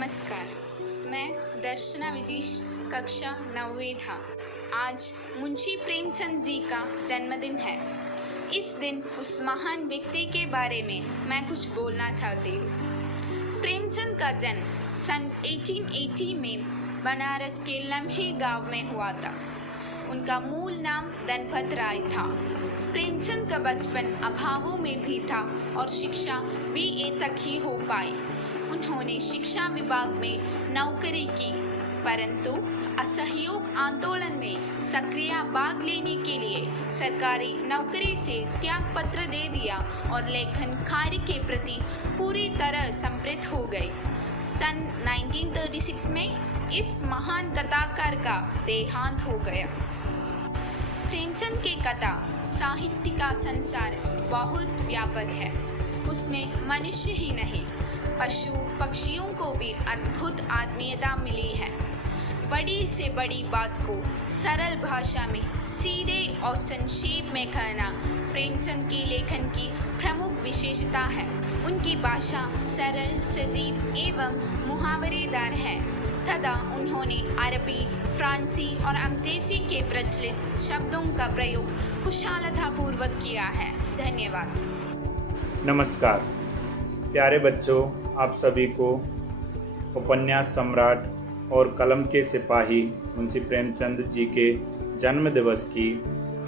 नमस्कार, मैं दर्शना विजीश, कक्षा 9वीं ढा। आज मुंशी प्रेमचंद जी का जन्मदिन है। इस दिन उस महान व्यक्ति के बारे में मैं कुछ बोलना चाहती हूँ। प्रेमचंद का जन्म सन 1880 में बनारस के लम्हे गांव में हुआ था। उनका मूल नाम धनपत राय था। प्रेमचंद का बचपन अभावों में भी था और शिक्षा BA तक ही हो पाई। उन्होंने शिक्षा विभाग में नौकरी की, परंतु असहयोग आंदोलन में सक्रिय भाग लेने के लिए सरकारी नौकरी से त्याग पत्र दे दिया और लेखन कार्य के प्रति पूरी तरह समर्पित हो गई। सन 1936 में इस महान कथाकार का देहांत हो गया। प्रेमचंद के कथा साहित्य का संसार बहुत व्यापक है। उसमें मनुष्य ही नहीं, पशु पक्षियों को भी अद्भुत आत्मीयता मिली है। बड़ी से बड़ी बात को सरल भाषा में सीधे और संक्षेप में कहना प्रेमचंद के लेखन की प्रमुख विशेषता है। उनकी भाषा सरल, सजीव एवं मुहावरेदार है तथा उन्होंने अरबी, फ्रांसी और अंग्रेजी के प्रचलित शब्दों का प्रयोग कुशलतापूर्वक किया है। धन्यवाद। नमस्कार प्यारे बच्चों, आप सभी को उपन्यास सम्राट और कलम के सिपाही मुंशी प्रेमचंद जी के जन्म दिवस की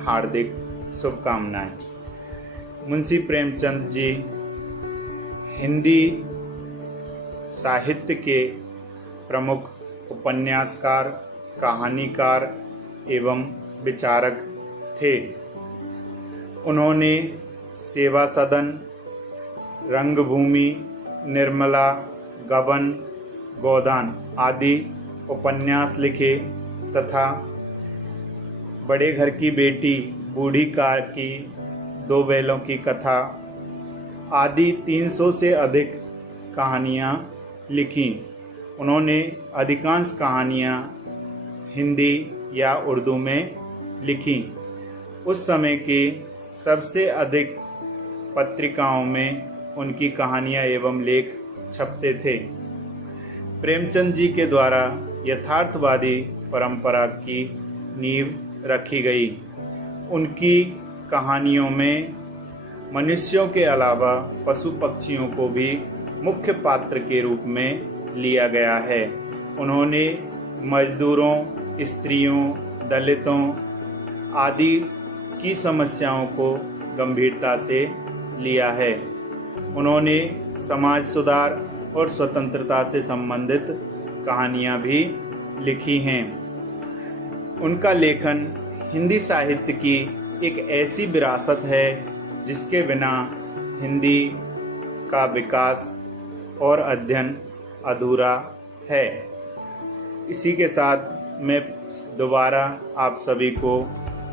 हार्दिक शुभकामनाएं। मुंशी प्रेमचंद जी हिंदी साहित्य के प्रमुख उपन्यासकार, कहानीकार एवं विचारक थे। उन्होंने सेवा सदन, रंगभूमि, निर्मला, गबन, गोदान आदि उपन्यास लिखे तथा बड़े घर की बेटी, बूढ़ी कार की, दो बैलों की कथा आदि 300 से अधिक कहानियाँ लिखीं। उन्होंने अधिकांश कहानियाँ हिंदी या उर्दू में लिखीं। उस समय की सबसे अधिक पत्रिकाओं में उनकी कहानियाँ एवं लेख छपते थे। प्रेमचंद जी के द्वारा यथार्थवादी परंपरा की नींव रखी गई। उनकी कहानियों में मनुष्यों के अलावा पशु पक्षियों को भी मुख्य पात्र के रूप में लिया गया है। उन्होंने मजदूरों, स्त्रियों, दलितों आदि की समस्याओं को गंभीरता से लिया है। उन्होंने समाज सुधार और स्वतंत्रता से संबंधित कहानियाँ भी लिखी हैं। उनका लेखन हिंदी साहित्य की एक ऐसी विरासत है जिसके बिना हिंदी का विकास और अध्ययन अधूरा है। इसी के साथ मैं दोबारा आप सभी को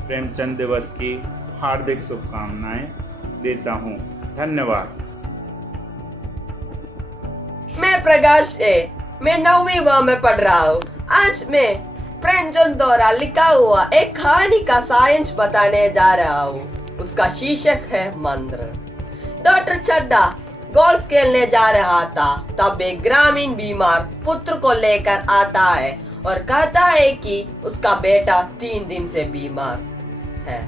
प्रेमचंद दिवस की हार्दिक शुभकामनाएं देता हूं। धन्यवाद। मैं प्रकाश है। मैं 9वीं व में पढ़ रहा हूँ। आज मैं प्रेमचंद द्वारा लिखा हुआ एक कहानी का साइंस बताने जा रहा हूँ। उसका शीर्षक है मंत्र। डॉक्टर चड्ढा गोल्फ खेलने जा रहा था, तब एक ग्रामीण बीमार पुत्र को लेकर आता है और कहता है कि उसका बेटा 3 दिन से बीमार है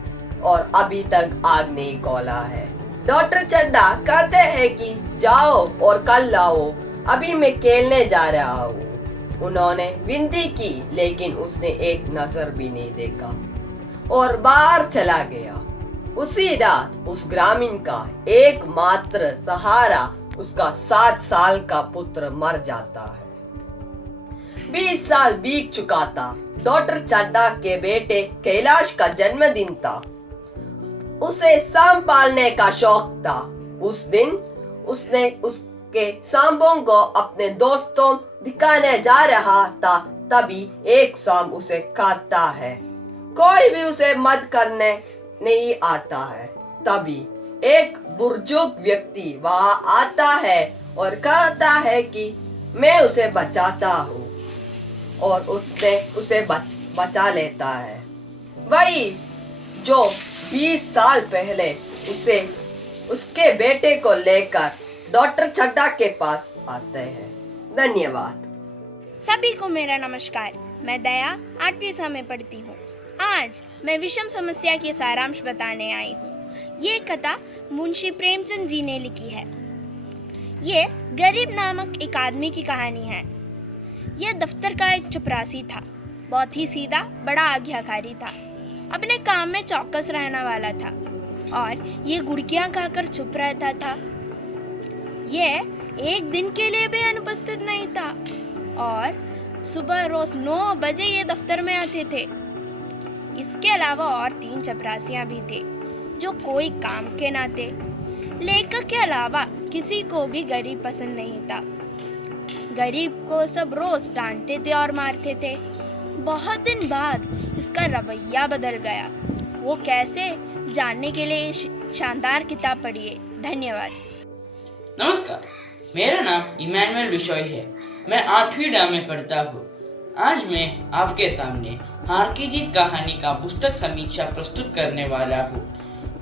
और अभी तक आग नहीं खोला है। डॉक्टर चड्ढा कहते हैं कि जाओ और कल लाओ, अभी मैं खेलने जा रहा हूँ। उन्होंने विनती की, लेकिन उसने एक नजर भी नहीं देखा और बाहर चला गया। उसी रात उस ग्रामीण का एकमात्र सहारा उसका 7 साल का पुत्र मर जाता है। 20 साल बीत चुका था। डॉक्टर चड्ढा के बेटे कैलाश का जन्मदिन था। उसे सांप पालने का शौक था। उस दिन उसने उसके सांपों को अपने दोस्तों दिखाने जा रहा था, तभी एक सांप उसे काटता है। कोई भी उसे मदद करने नहीं आता है। तभी एक बुजुर्ग व्यक्ति वहां आता है और कहता है कि मैं उसे बचाता हूँ, और उसने उसे बचा लेता है। वही जो 20 साल पहले उसे उसके बेटे को लेकर डॉक्टर चड्ढा के पास आते हैं। धन्यवाद। सभी को मेरा नमस्कार। मैं दया 8वीं सा में पढ़ती हूँ। आज मैं विषम समस्या के सारांश बताने आई हूँ। ये कथा मुंशी प्रेमचंद जी ने लिखी है। ये गरीब नामक एक आदमी की कहानी है। यह दफ्तर का एक चपरासी था। बहुत ही सीधा, बड़ा आज्ञाकारी था। अपने काम में चौकस रहने वाला था और ये गुड़कियाँ खाकर चुप रहता था। यह एक दिन के लिए भी अनुपस्थित नहीं था और सुबह रोज 9 बजे ये दफ्तर में आते थे। इसके अलावा और 3 चपरासियां भी थे जो कोई काम के ना थे। लेखक के अलावा किसी को भी गरीब पसंद नहीं था। गरीब को सब रोज डांटते थे और मारते थे। बहुत दिन बाद इसका रवैया बदल गया। वो कैसे, जानने के लिए शानदार किताब पढ़िए। धन्यवाद। नमस्कार, मेरा नाम इमैनुअल बिशोई है। मैं 8वीं डा में पढ़ता हूँ। आज मैं आपके सामने हार की जीत कहानी का पुस्तक समीक्षा प्रस्तुत करने वाला हूँ।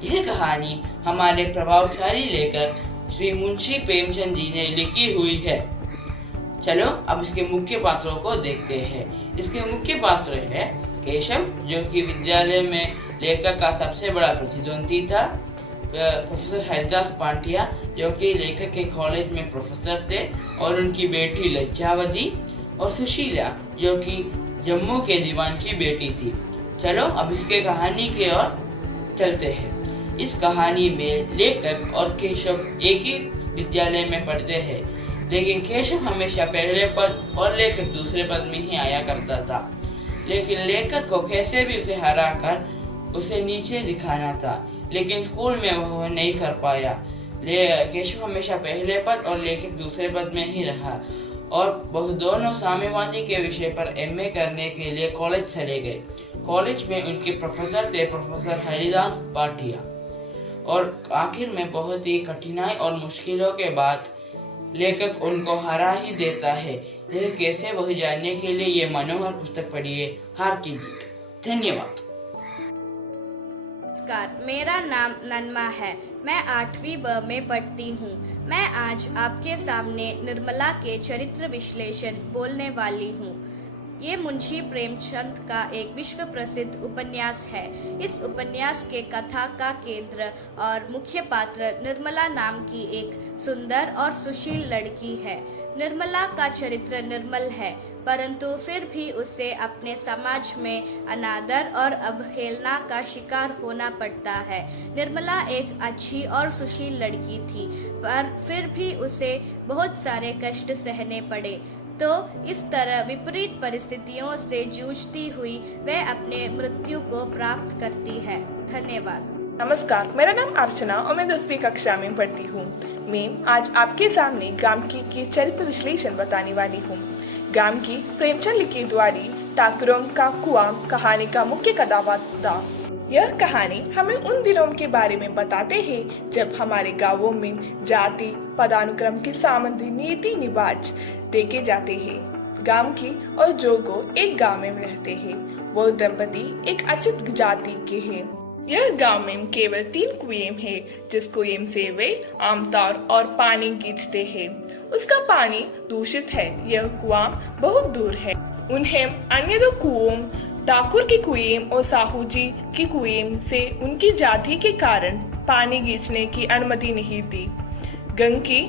यह कहानी हमारे प्रभावशाली लेखक श्री मुंशी प्रेमचंद जी ने लिखी हुई है। चलो अब इसके मुख्य पात्रों को देखते हैं। इसके मुख्य पात्र है केशव, जो कि विद्यालय में लेखक का सबसे बड़ा प्रतिद्वंदी था। प्रोफेसर हरिदास पांड्या, जो कि लेखक के कॉलेज में प्रोफेसर थे, और उनकी बेटी लज्जावती, और सुशीला, जो कि जम्मू के दीवान की बेटी थी। चलो अब इसके कहानी की ओर चलते हैं। इस कहानी में लेखक और केशव एक ही विद्यालय में पढ़ते हैं, लेकिन केशव हमेशा पहले पद और लेखक दूसरे पद में ही आया करता था। लेकिन लेखक को कैसे भी उसे हराकर उसे नीचे दिखाना था, लेकिन स्कूल में वह नहीं कर पाया। केशव हमेशा पहले पद और लेखक दूसरे पद में ही रहा और वह दोनों साम्यवादी के विषय पर एमए करने के लिए कॉलेज चले गए। कॉलेज में उनके प्रोफेसर थे प्रोफेसर हरिदास पाटिया, और आखिर में बहुत ही कठिनाई और मुश्किलों के बाद लेखक उनको हरा ही देता है। यह कैसे, वह जानने के लिए ये मनोहर पुस्तक पढ़िए, हार की जीत। धन्यवाद। नमस्कार, मेरा नाम नन्मा है। मैं 8वीं ब में पढ़ती हूँ। मैं आज आपके सामने निर्मला के चरित्र विश्लेषण बोलने वाली हूँ। ये मुंशी प्रेमचंद का एक विश्व प्रसिद्ध उपन्यास है। इस उपन्यास के कथा का केंद्र और मुख्य पात्र निर्मला नाम की एक सुंदर और सुशील लड़की है। निर्मला का चरित्र निर्मल है, परंतु फिर भी उसे अपने समाज में अनादर और अवहेलना का शिकार होना पड़ता है। निर्मला एक अच्छी और सुशील लड़की थी, पर फिर भी उसे बहुत सारे कष्ट सहने पड़े। तो इस तरह विपरीत परिस्थितियों से जूझती हुई वह अपने मृत्यु को प्राप्त करती है। धन्यवाद। नमस्कार, मेरा नाम अर्चना और मैं 10वीं कक्षा में पढ़ती हूँ। मैं आज आपके सामने गामकी की चरित्र विश्लेषण बताने वाली हूँ। गामकी प्रेमचंद लिखी द्वारी ठाकुरों का कुआं कहानी का मुख्य कथावार्ता। यह कहानी हमें उन दिनों के बारे में बताते हैं जब हमारे गांवों में जाति पदानुक्रम के संबंधी नीति निवाज देखे जाते हैं। गामकी और जोगो एक गांव में रहते हैं। वो दंपति एक अछूत जाति के हैं। यह गांव में केवल 3 कुएं हैं, जिस कुएं से वे आमतौर और पानी खींचते हैं। उसका पानी दूषित है। यह कुआं बहुत दूर है। उन्हें अन्य 2 कुओं ठाकुर के कुएं और साहू जी की कुएं से उनकी जाति के कारण पानी खींचने की अनुमति नहीं थी। गंगी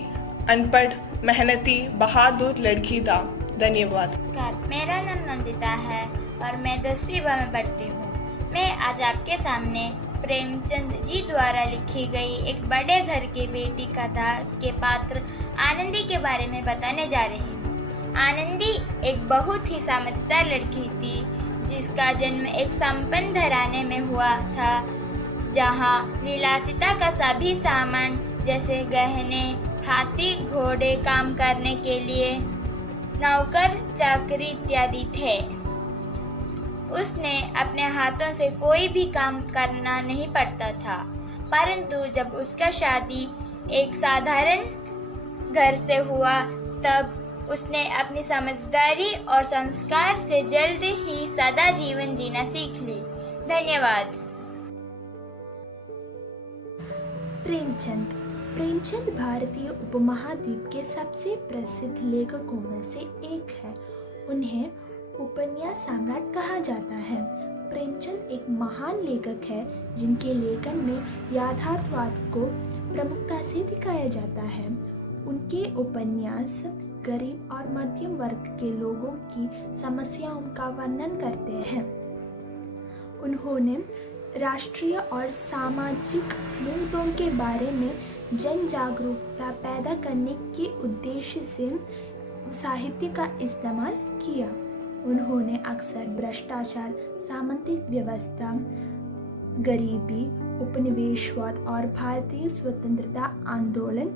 अनपढ़, मेहनती, बहादुर लड़की था। धन्यवाद। नमस्कार, मेरा नाम नंदिता है और मैं 10वीं ब में पढ़ती हूँ। मैं आज आपके सामने प्रेमचंद जी द्वारा लिखी गई एक बड़े घर के बेटी कथा के पात्र आनंदी के बारे में बताने जा रही हूँ। आनंदी एक बहुत ही समझदार लड़की थी, जिसका जन्म एक संपन्न घराने में हुआ था, जहाँ विलासिता का सभी सामान जैसे गहने, हाथी, घोड़े, काम करने के लिए नौकर चाकरी इत्यादि थे। उसने अपने हाथों से कोई भी काम करना नहीं पड़ता था, परंतु जब उसका शादी एक साधारण घर से हुआ, तब उसने अपनी समझदारी और संस्कार से जल्द ही सदा जीवन जीना सीख ली। धन्यवाद। प्रेमचंद भारतीय उपमहाद्वीप के सबसे प्रसिद्ध लेखकों में से एक है। उन्हें उपन्यास सम्राट कहा जाता है। प्रेमचंद एक महान लेखक है जिनके लेखन में यथार्थवाद को प्रमुखता से दिखाया जाता है। उनके उपन्यास गरीब और मध्यम वर्ग के लोगों की समस्याओं का वर्णन करते हैं। उन्होंने राष्ट्रीय और सामाजिक मुद्दों के बारे में जन जागरूकता पैदा करने के उद्देश्य से साहित्य का इस्तेमाल किया। उन्होंने अक्सर भ्रष्टाचार, सामंतिक व्यवस्था, गरीबी, उपनिवेशवाद और भारतीय स्वतंत्रता आंदोलन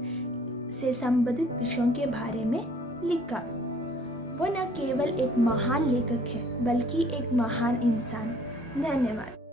से संबंधित विषयों के बारे में लिखा। वो न केवल एक महान लेखक है बल्कि एक महान इंसान। धन्यवाद।